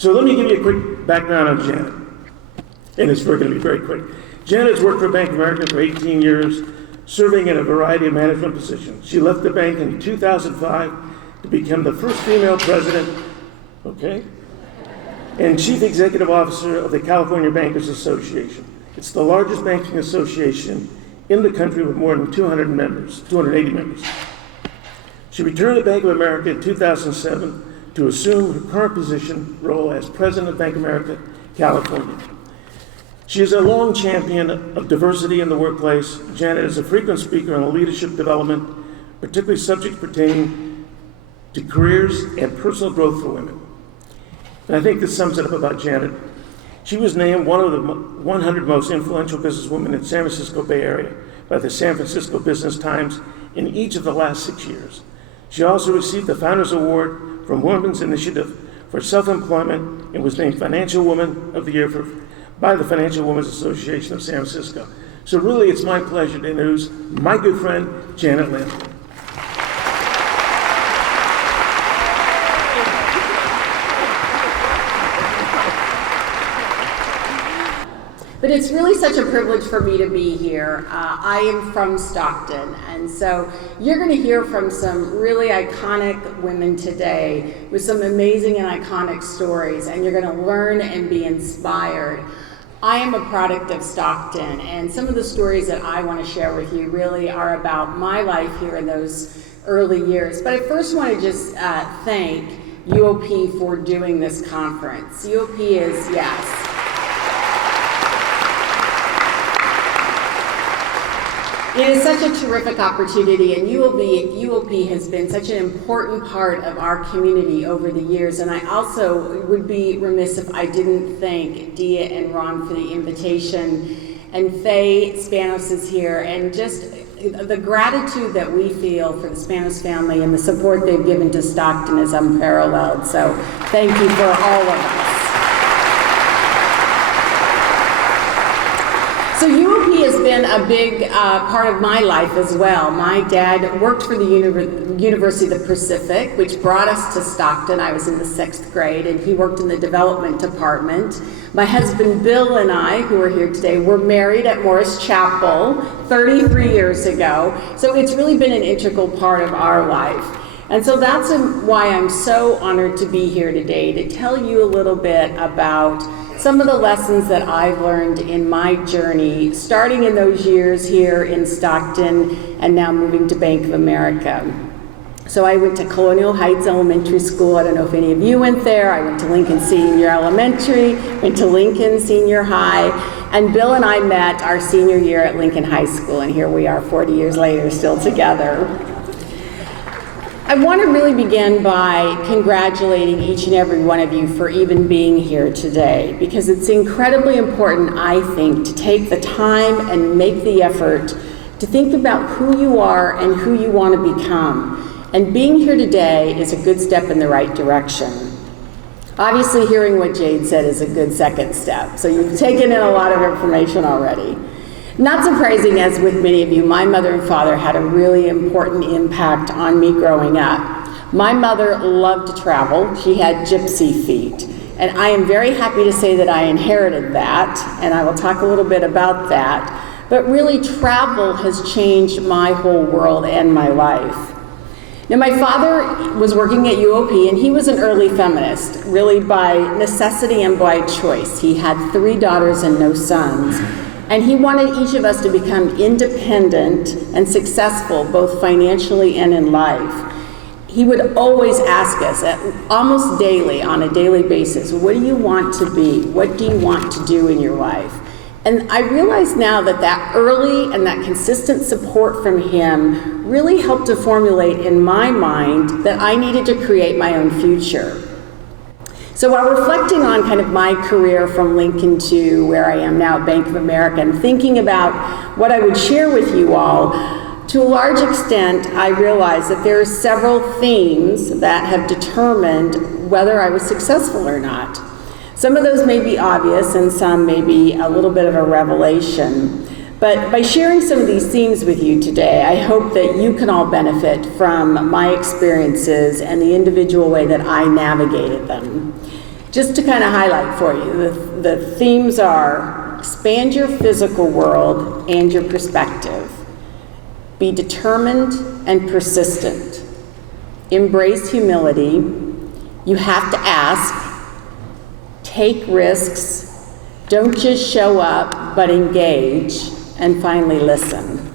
So let me give you a quick background on Janet. And it's going to be very quick. Janet has worked for Bank of America for 18 years, serving in a variety of management positions. She left the bank in 2005 to become the first female president, and chief executive officer of the California Bankers Association. It's the largest banking association in the country with more than 280 members. She returned to Bank of America in 2007 to assume her current role as president of Bank of America, California. She is a long champion of diversity in the workplace. Janet is a frequent speaker on leadership development, particularly subjects pertaining to careers and personal growth for women. And I think this sums it up about Janet. She was named one of the 100 most influential businesswomen in San Francisco Bay Area by the San Francisco Business Times in each of the last 6 years. She also received the Founders Award from Women's Initiative for Self-Employment and was named Financial Woman of the Year by the Financial Women's Association of San Francisco. So really, it's my pleasure to introduce my good friend, Janet Lampkin. But it's really such a privilege for me to be here. I am from Stockton, and so you're going to hear from some really iconic women today with some amazing and iconic stories, and you're going to learn and be inspired. I am a product of Stockton, and some of the stories that I want to share with you really are about my life here in those early years. But I first want to just thank U.O.P. for doing this conference. U.O.P. is, yes. It is such a terrific opportunity, and U.O.P. has been such an important part of our community over the years, and I also would be remiss if I didn't thank Dia and Ron for the invitation, and Faye Spanos is here, and just the gratitude that we feel for the Spanos family and the support they've given to Stockton is unparalleled, so thank you for all of us. So U.O.P. has been a big part of my life as well. My dad worked for the University of the Pacific, which brought us to Stockton. I was in the 6th grade, and he worked in the development department. My husband Bill and I, who are here today, were married at Morris Chapel 33 years ago. So it's really been an integral part of our life. And so that's why I'm so honored to be here today, to tell you a little bit about some of the lessons that I've learned in my journey, starting in those years here in Stockton and now moving to Bank of America. So I went to Colonial Heights Elementary School. I don't know if any of you went there. I went to Lincoln Senior Elementary, went to Lincoln Senior High, and Bill and I met our senior year at Lincoln High School, and here we are 40 years later, still together. I want to really begin by congratulating each and every one of you for even being here today, because it's incredibly important, I think, to take the time and make the effort to think about who you are and who you want to become. And being here today is a good step in the right direction. Obviously, hearing what Jade said is a good second step, so you've taken in a lot of information already. Not surprising, as with many of you, my mother and father had a really important impact on me growing up. My mother loved to travel. She had gypsy feet. And I am very happy to say that I inherited that, and I will talk a little bit about that. But really, travel has changed my whole world and my life. Now, my father was working at U.O.P., and he was an early feminist, really by necessity and by choice. He had 3 daughters and no sons. And he wanted each of us to become independent and successful, both financially and in life. He would always ask us, almost daily, on a daily basis, what do you want to be? What do you want to do in your life? And I realize now that that early and that consistent support from him really helped to formulate in my mind that I needed to create my own future. So while reflecting on kind of my career from Lincoln to where I am now at Bank of America and thinking about what I would share with you all, to a large extent, I realized that there are several themes that have determined whether I was successful or not. Some of those may be obvious and some may be a little bit of a revelation. But by sharing some of these themes with you today, I hope that you can all benefit from my experiences and the individual way that I navigated them. Just to kind of highlight for you, the themes are expand your physical world and your perspective, be determined and persistent, embrace humility, you have to ask, take risks, don't just show up, but engage, and finally listen.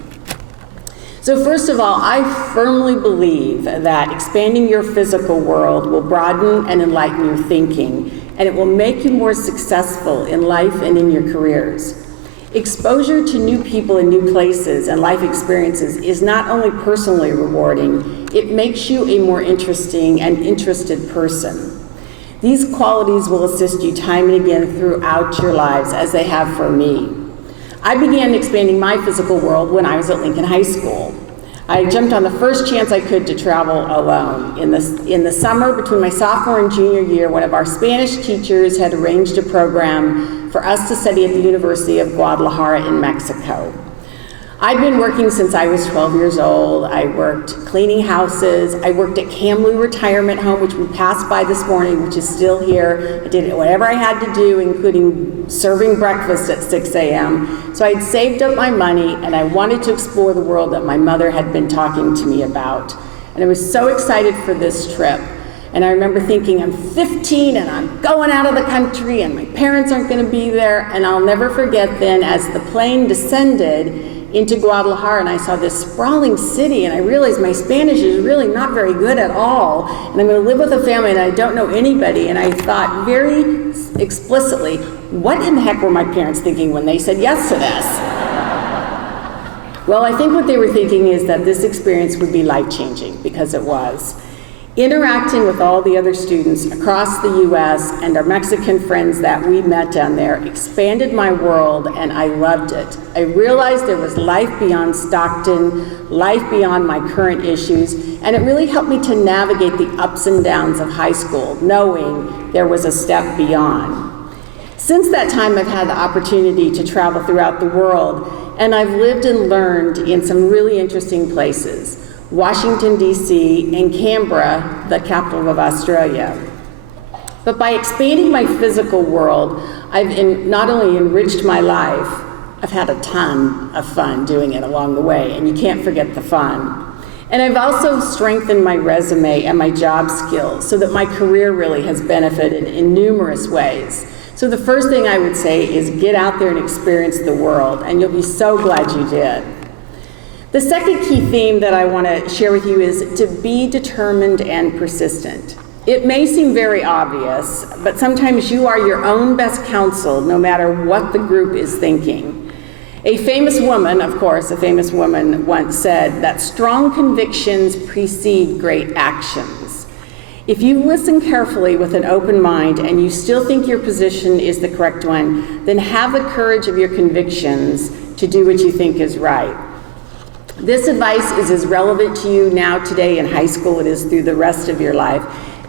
So first of all, I firmly believe that expanding your physical world will broaden and enlighten your thinking, and it will make you more successful in life and in your careers. Exposure to new people and new places and life experiences is not only personally rewarding, it makes you a more interesting and interested person. These qualities will assist you time and again throughout your lives, as they have for me. I began expanding my physical world when I was at Lincoln High School. I jumped on the first chance I could to travel alone. In the summer between my sophomore and junior year, one of our Spanish teachers had arranged a program for us to study at the University of Guadalajara in Mexico. I'd been working since I was 12 years old. I worked cleaning houses. I worked at Kamloops Retirement Home, which we passed by this morning, which is still here. I did whatever I had to do, including serving breakfast at 6 a.m. So I'd saved up my money, and I wanted to explore the world that my mother had been talking to me about. And I was so excited for this trip. And I remember thinking, I'm 15 and I'm going out of the country and my parents aren't going to be there. And I'll never forget then, as the plane descended into Guadalajara and I saw this sprawling city, and I realized my Spanish is really not very good at all, and I'm going to live with a family and I don't know anybody. And I thought very explicitly, what in the heck were my parents thinking when they said yes to this? Well, I think what they were thinking is that this experience would be life-changing, because it was. Interacting with all the other students across the U.S. and our Mexican friends that we met down there expanded my world, and I loved it. I realized there was life beyond Stockton, life beyond my current issues, and it really helped me to navigate the ups and downs of high school, knowing there was a step beyond. Since that time, I've had the opportunity to travel throughout the world, and I've lived and learned in some really interesting places. Washington, D.C., and Canberra, the capital of Australia. But by expanding my physical world, I've not only enriched my life, I've had a ton of fun doing it along the way, and you can't forget the fun. And I've also strengthened my resume and my job skills so that my career really has benefited in numerous ways. So the first thing I would say is get out there and experience the world, and you'll be so glad you did. The second key theme that I want to share with you is to be determined and persistent. It may seem very obvious, but sometimes you are your own best counsel, no matter what the group is thinking. A famous woman, of course, once said that strong convictions precede great actions. If you listen carefully with an open mind and you still think your position is the correct one, then have the courage of your convictions to do what you think is right. This advice is as relevant to you now today in high school as it is through the rest of your life.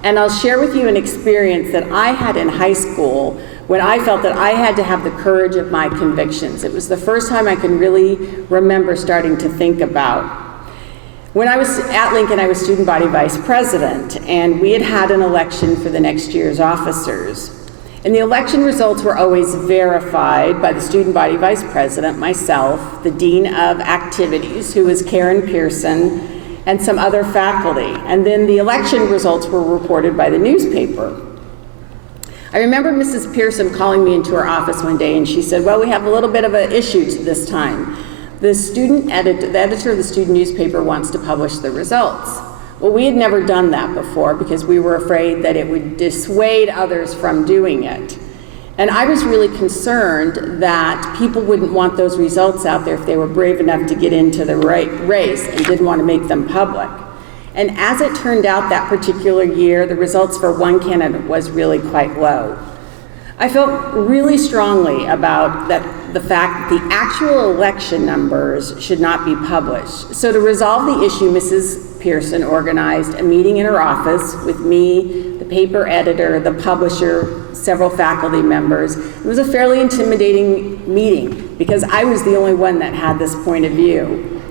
And I'll share with you an experience that I had in high school when I felt that I had to have the courage of my convictions. It was the first time I can really remember starting to think about. When I was at Lincoln, I was student body vice president, and we had an election for the next year's officers. And the election results were always verified by the student body vice president, myself, the dean of activities, who was Karen Pearson, and some other faculty. And then the election results were reported by the newspaper. I remember Mrs. Pearson calling me into her office one day, and she said, well, we have a little bit of an issue this time. The editor of the student newspaper wants to publish the results. Well, we had never done that before because we were afraid that it would dissuade others from doing it. And I was really concerned that people wouldn't want those results out there if they were brave enough to get into the race and didn't want to make them public. And as it turned out that particular year, the results for one candidate was really quite low. I felt really strongly about the fact that the actual election numbers should not be published. So to resolve the issue, Mrs. Pearson organized a meeting in her office with me, the paper editor, the publisher, several faculty members. It was a fairly intimidating meeting because I was the only one that had this point of view.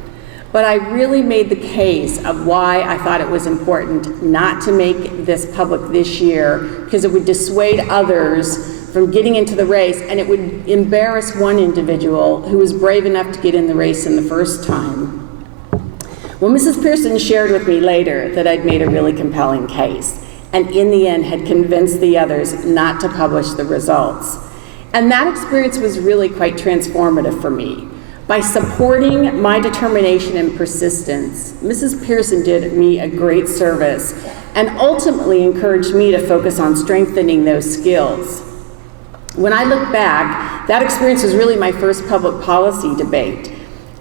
but I really made the case of why I thought it was important not to make this public this year, because it would dissuade others from getting into the race, and it would embarrass one individual who was brave enough to get in the race in the first time. Well, Mrs. Pearson shared with me later that I'd made a really compelling case, and in the end had convinced the others not to publish the results. And that experience was really quite transformative for me. By supporting my determination and persistence, Mrs. Pearson did me a great service and ultimately encouraged me to focus on strengthening those skills. When I look back, that experience was really my first public policy debate.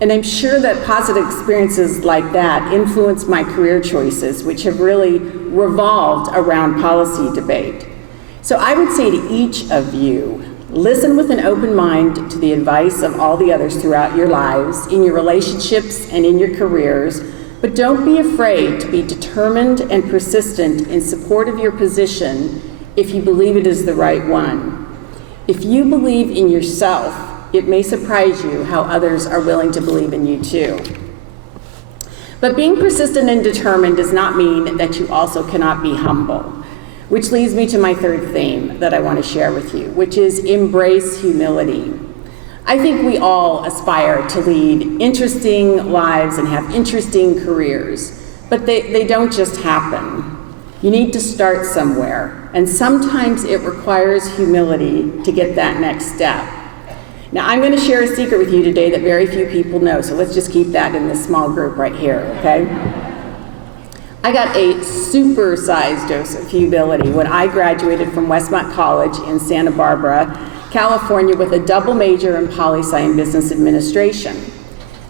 And I'm sure that positive experiences like that influenced my career choices, which have really revolved around policy debate. So I would say to each of you, listen with an open mind to the advice of all the others throughout your lives, in your relationships and in your careers, but don't be afraid to be determined and persistent in support of your position if you believe it is the right one. If you believe in yourself, it may surprise you how others are willing to believe in you too. But being persistent and determined does not mean that you also cannot be humble. Which leads me to my third theme that I want to share with you, which is embrace humility. I think we all aspire to lead interesting lives and have interesting careers, but they don't just happen. You need to start somewhere, and sometimes it requires humility to get that next step. Now, I'm going to share a secret with you today that very few people know, so let's just keep that in this small group right here, okay? I got a super-sized dose of humility when I graduated from Westmont College in Santa Barbara, California, with a double major in poli-sci and business administration.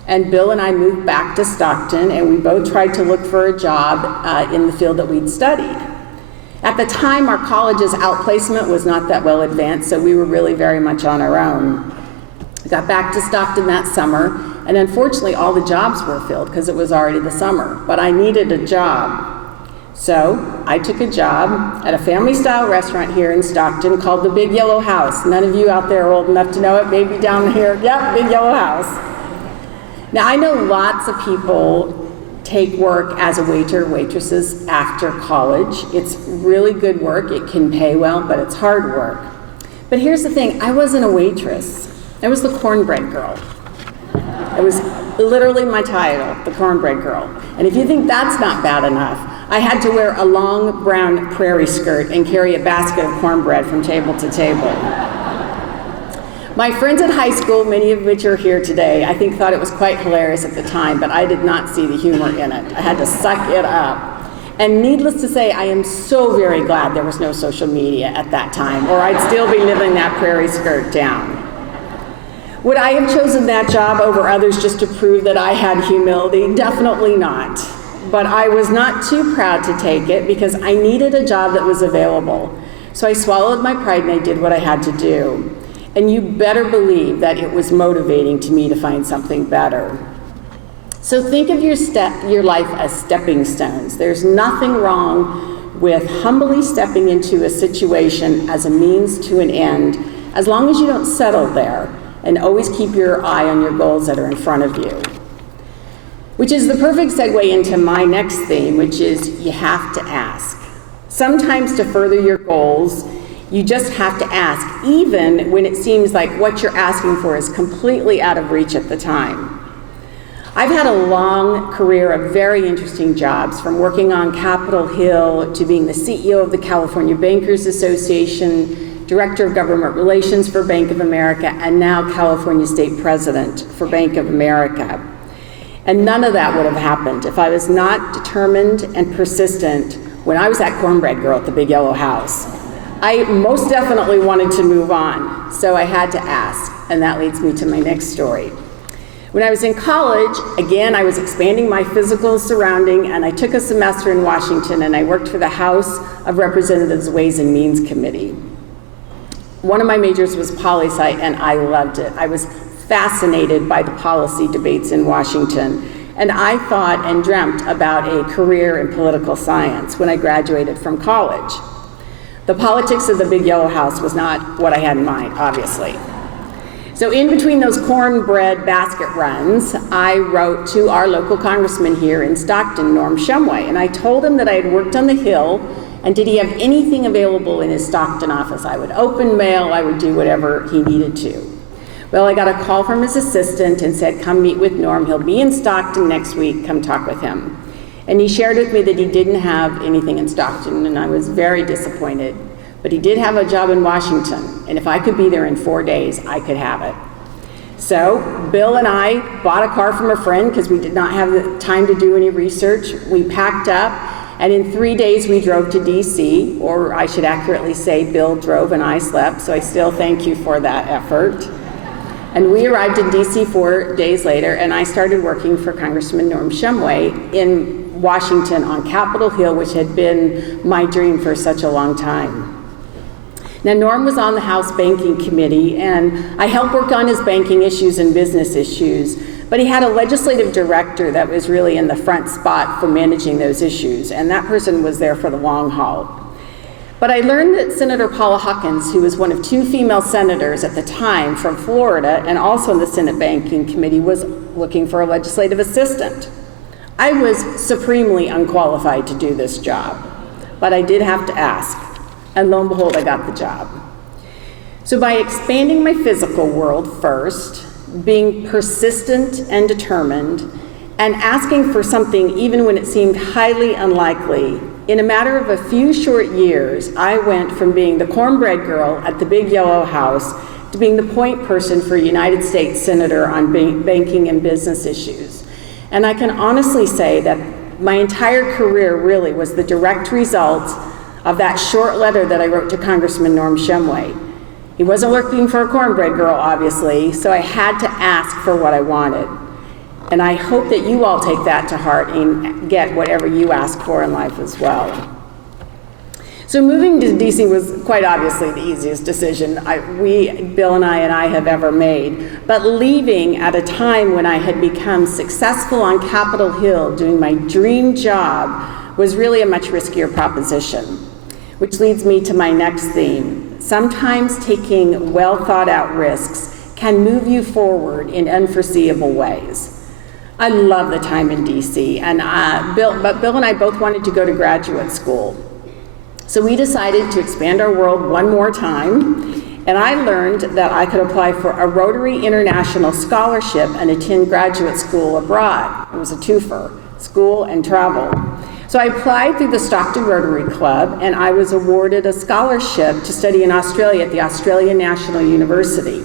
And Bill and I moved back to Stockton, and we both tried to look for a job in the field that we'd studied. At the time, our college's outplacement was not that well advanced, so we were really very much on our own. I got back to Stockton that summer, and unfortunately all the jobs were filled because it was already the summer, but I needed a job. So I took a job at a family-style restaurant here in Stockton called the Big Yellow House. None of you out there are old enough to know it, maybe down here. Yep, Big Yellow House. Now, I know lots of people take work as a waiter, waitresses after college. It's really good work. It can pay well, but it's hard work. But here's the thing, I wasn't a waitress. I was the cornbread girl. It was literally my title, the cornbread girl. And if you think that's not bad enough, I had to wear a long brown prairie skirt and carry a basket of cornbread from table to table. My friends at high school, many of which are here today, I think thought it was quite hilarious at the time, but I did not see the humor in it. I had to suck it up. And needless to say, I am so very glad there was no social media at that time, or I'd still be living that prairie skirt down. Would I have chosen that job over others just to prove that I had humility? Definitely not. But I was not too proud to take it because I needed a job that was available. So I swallowed my pride and I did what I had to do. And you better believe that it was motivating to me to find something better. So think of your life as stepping stones. There's nothing wrong with humbly stepping into a situation as a means to an end, as long as you don't settle there. And always keep your eye on your goals that are in front of you. Which is the perfect segue into my next theme, which is you have to ask. Sometimes to further your goals, you just have to ask, even when it seems like what you're asking for is completely out of reach at the time. I've had a long career of very interesting jobs, from working on Capitol Hill to being the CEO of the California Bankers Association, Director of Government Relations for Bank of America, and now California State President for Bank of America. And none of that would have happened if I was not determined and persistent when I was that cornbread girl at the Big Yellow House. I most definitely wanted to move on, so I had to ask, and that leads me to my next story. When I was in college, again, I was expanding my physical surrounding, and I took a semester in Washington, and I worked for the House of Representatives Ways and Means Committee. One of my majors was poli-sci, and I loved it. I was fascinated by the policy debates in Washington, and I thought and dreamt about a career in political science when I graduated from college. The politics of the Big Yellow House was not what I had in mind, obviously. So in between those cornbread basket runs, I wrote to our local congressman here in Stockton, Norm Shumway, and I told him that I had worked on the Hill, and did he have anything available in his Stockton office? I would open mail, I would do whatever he needed to. Well, I got a call from his assistant and said, come meet with Norm, he'll be in Stockton next week, come talk with him. And he shared with me that he didn't have anything in Stockton, and I was very disappointed. But he did have a job in Washington, and if I could be there in 4 days, I could have it. So Bill and I bought a car from a friend because we did not have the time to do any research. We packed up, and in 3 days we drove to DC, or I should accurately say Bill drove and I slept, so I still thank you for that effort. And we arrived in DC 4 days later, and I started working for Congressman Norm Shumway in Washington on Capitol Hill, which had been my dream for such a long time. Now, Norm was on the House Banking Committee, and I helped work on his banking issues and business issues, but he had a legislative director that was really in the front spot for managing those issues, and that person was there for the long haul. But I learned that Senator Paula Hawkins, who was one of 2 female senators at the time from Florida and also in the Senate Banking Committee, was looking for a legislative assistant. I was supremely unqualified to do this job, but I did have to ask, and lo and behold, I got the job. So by expanding my physical world first, being persistent and determined, and asking for something even when it seemed highly unlikely, in a matter of a few short years, I went from being the cornbread girl at the big yellow house to being the point person for a United States Senator on banking and business issues. And I can honestly say that my entire career really was the direct result of that short letter that I wrote to Congressman Norm Shumway. He wasn't looking for a cornbread girl, obviously, so I had to ask for what I wanted. And I hope that you all take that to heart and get whatever you ask for in life as well. So moving to DC was quite obviously the easiest decision Bill and I have ever made. But leaving at a time when I had become successful on Capitol Hill doing my dream job was really a much riskier proposition. Which leads me to my next theme. Sometimes taking well thought out risks can move you forward in unforeseeable ways. I love the time in DC, and Bill and I both wanted to go to graduate school. So we decided to expand our world one more time, and I learned that I could apply for a Rotary International Scholarship and attend graduate school abroad. It was a twofer, school and travel. So I applied through the Stockton Rotary Club, and I was awarded a scholarship to study in Australia at the Australian National University.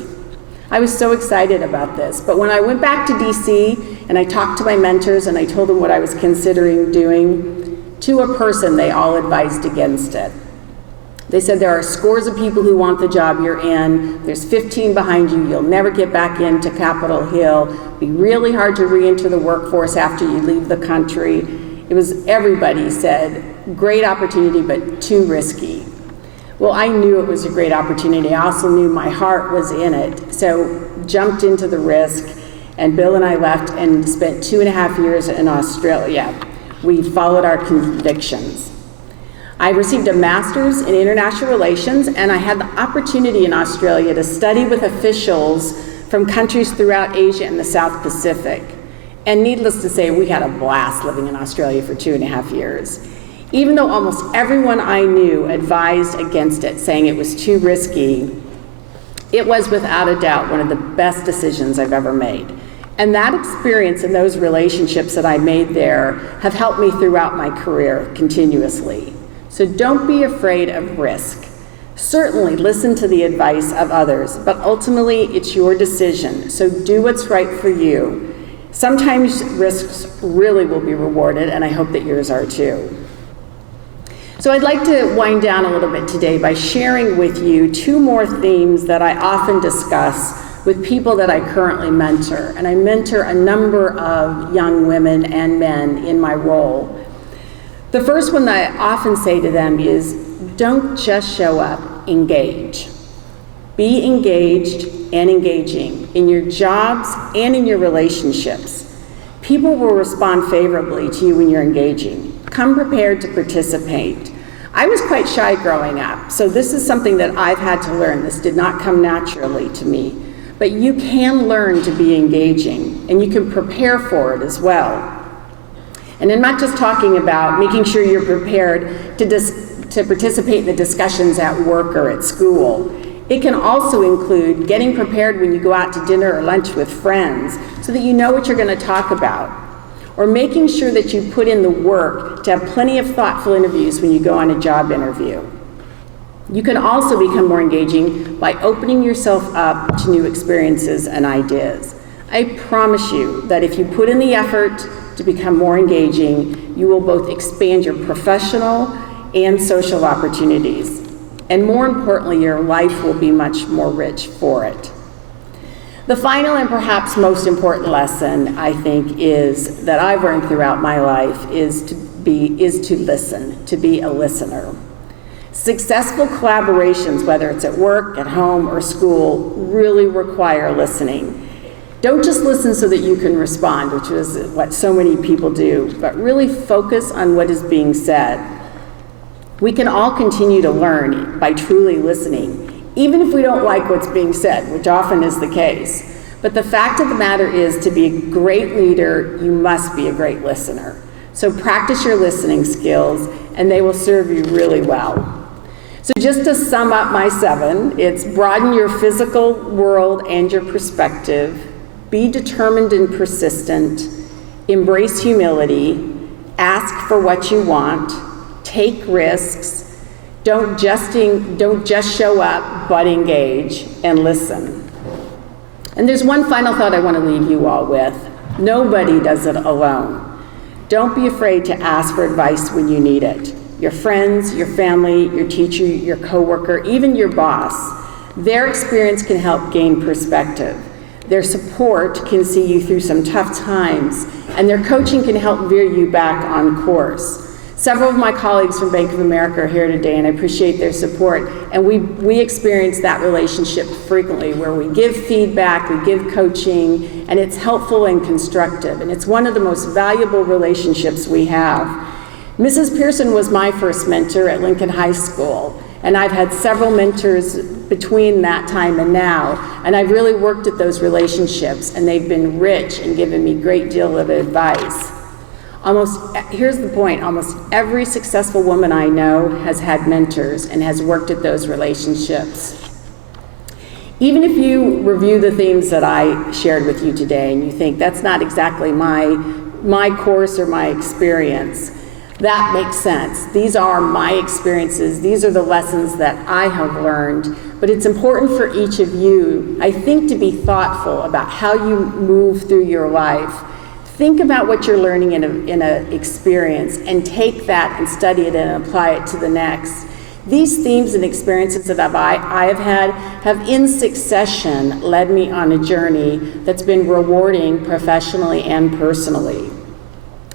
I was so excited about this, but when I went back to DC and I talked to my mentors and I told them what I was considering doing, to a person, they all advised against it. They said there are scores of people who want the job you're in, there's 15 behind you, you'll never get back into Capitol Hill, it'd be really hard to re-enter the workforce after you leave the country. Everybody said, great opportunity, but too risky. Well, I knew it was a great opportunity. I also knew my heart was in it. So jumped into the risk, and Bill and I left and spent 2.5 years in Australia. We followed our convictions. I received a master's in international relations, and I had the opportunity in Australia to study with officials from countries throughout Asia and the South Pacific. And needless to say, we had a blast living in Australia for 2.5 years. Even though almost everyone I knew advised against it, saying it was too risky, it was without a doubt one of the best decisions I've ever made. And that experience and those relationships that I made there have helped me throughout my career continuously. So don't be afraid of risk. Certainly listen to the advice of others, but ultimately it's your decision. So do what's right for you. Sometimes risks really will be rewarded, and I hope that yours are too. So I'd like to wind down a little bit today by sharing with you 2 more themes that I often discuss with people that I currently mentor. And I mentor a number of young women and men in my role. The first one that I often say to them is, don't just show up, engage. Be engaged and engaging in your jobs and in your relationships. People will respond favorably to you when you're engaging. Come prepared to participate. I was quite shy growing up, so this is something that I've had to learn. This did not come naturally to me. but you can learn to be engaging, and you can prepare for it as well. And I'm not just talking about making sure you're prepared to participate in the discussions at work or at school. It can also include getting prepared when you go out to dinner or lunch with friends so that you know what you're going to talk about, or making sure that you put in the work to have plenty of thoughtful interviews when you go on a job interview. You can also become more engaging by opening yourself up to new experiences and ideas. I promise you that if you put in the effort to become more engaging, you will both expand your professional and social opportunities. And more importantly, your life will be much more rich for it. The final and perhaps most important lesson, I think, is that I've learned throughout my life is to listen, to be a listener. Successful collaborations, whether it's at work, at home, or school, really require listening. Don't just listen so that you can respond, which is what so many people do, but really focus on what is being said. We can all continue to learn by truly listening, even if we don't like what's being said, which often is the case. But the fact of the matter is, to be a great leader, you must be a great listener. So practice your listening skills, and they will serve you really well. So just to sum up my 7, it's broaden your physical world and your perspective, be determined and persistent, embrace humility, ask for what you want, take risks, don't just show up, but engage and listen. And there's one final thought I want to leave you all with. Nobody does it alone. Don't be afraid to ask for advice when you need it. Your friends, your family, your teacher, your coworker, even your boss, their experience can help gain perspective. Their support can see you through some tough times, and their coaching can help veer you back on course. Several of my colleagues from Bank of America are here today, and I appreciate their support. And we experience that relationship frequently, where we give feedback, we give coaching, and it's helpful and constructive. And it's one of the most valuable relationships we have. Mrs. Pearson was my first mentor at Lincoln High School, and I've had several mentors between that time and now, and I've really worked at those relationships, and they've been rich and given me a great deal of advice. Here's the point, almost every successful woman I know has had mentors and has worked at those relationships. Even if you review the themes that I shared with you today and you think that's not exactly my course or my experience, that makes sense. These are my experiences. These are the lessons that I have learned. But it's important for each of you, I think, to be thoughtful about how you move through your life. Think about what you're learning in an experience and take that and study it and apply it to the next. These themes and experiences that I have had have in succession led me on a journey that's been rewarding professionally and personally.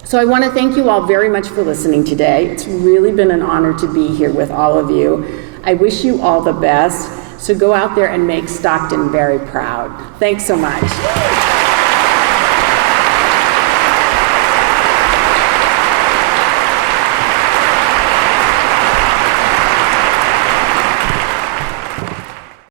So I want to thank you all very much for listening today. It's really been an honor to be here with all of you. I wish you all the best. So go out there and make Stockton very proud. Thanks so much.